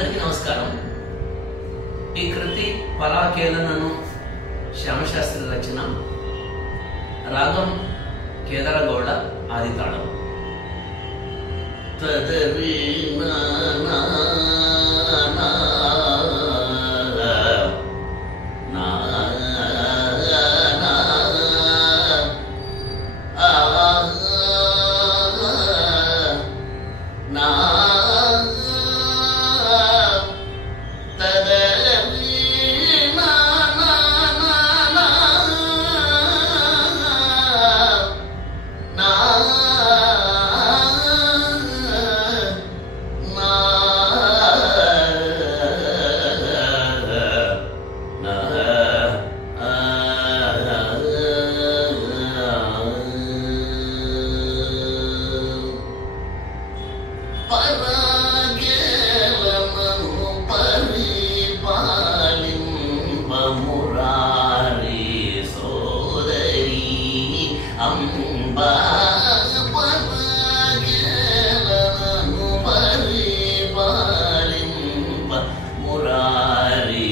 అందరికీ నమస్కారం. ఈ కృతి పరాకేలనను శ్యామశాస్త్రి రచన. రాగం కేదరగౌడ, ఆది తాళం. తదరి నా నా నా అంబా పరాకేలనను పరిపాలింప మురారి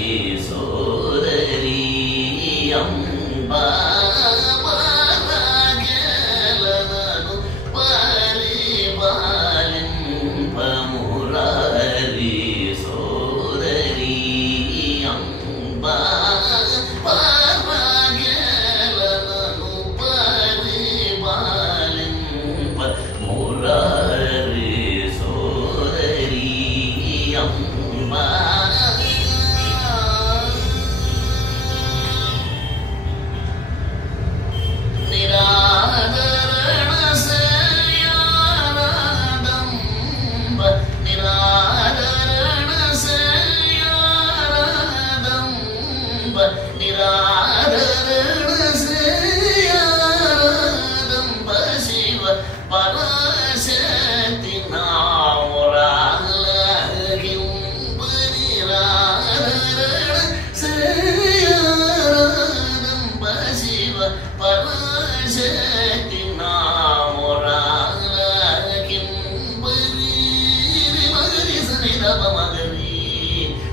సోదరి. అంబా పరాకేలనను పరిపాలింప మురారి సోదరి. అంబా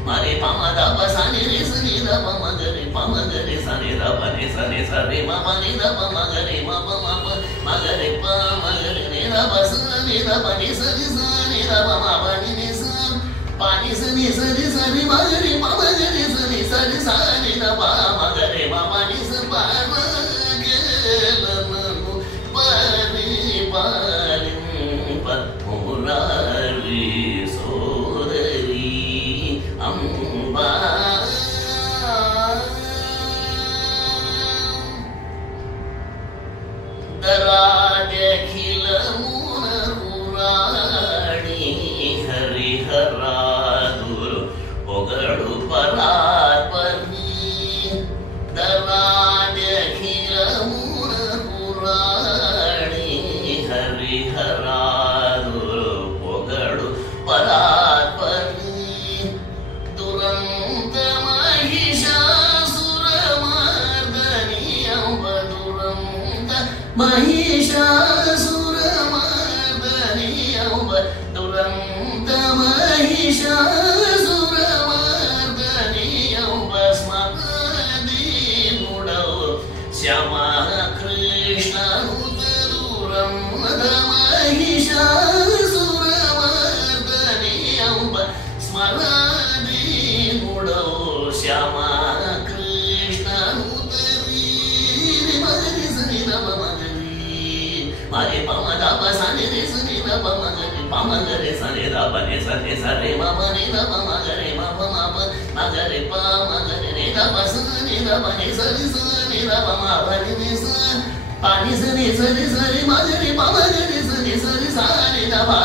Mare pama da pa sa ni re sa ni da pa ma ga re pa ma ga re sa ni da pa ni sa re ma ma ni da pa ma ga re ma pa ma ga re pa ma ga re ne da pa sa ni da pa ni sa ni da pa ma pa ni sa pa ni sa ni ma ga re pa ma ga re sa ni da pa ma ga re ma pa ni sa pa ma ga re lanu pa ni pa lim pa murari sodari. అంబా దరాజఖిలమునరురాణి హరిహరాదులు పొగడు పరాత్పర్ని. దరాజఖిలమునరురాణి హరిహరాదులు పొగడు పరాత్పర్ని. మహిషాసురమర్దని అంబ దురంత మహిషాసురమర్దని అంబ స్మరదీనుడౌ శ్యామ కృష్ణను దురంత మహిషాసురమర్దని అంబ స్మరదీనుడౌ Shyama Mare pama da pa sa ni re sa ni da pa ma ga re sa ni da pa ni sa re ma ma ni da pa ma ga re ma pa ma ga re pa ma ga re ne da pa sa ni da pa ni sa ni da pa ma pa ni sa pa ni sa re ma ga re pa ma ga re sa ni da pa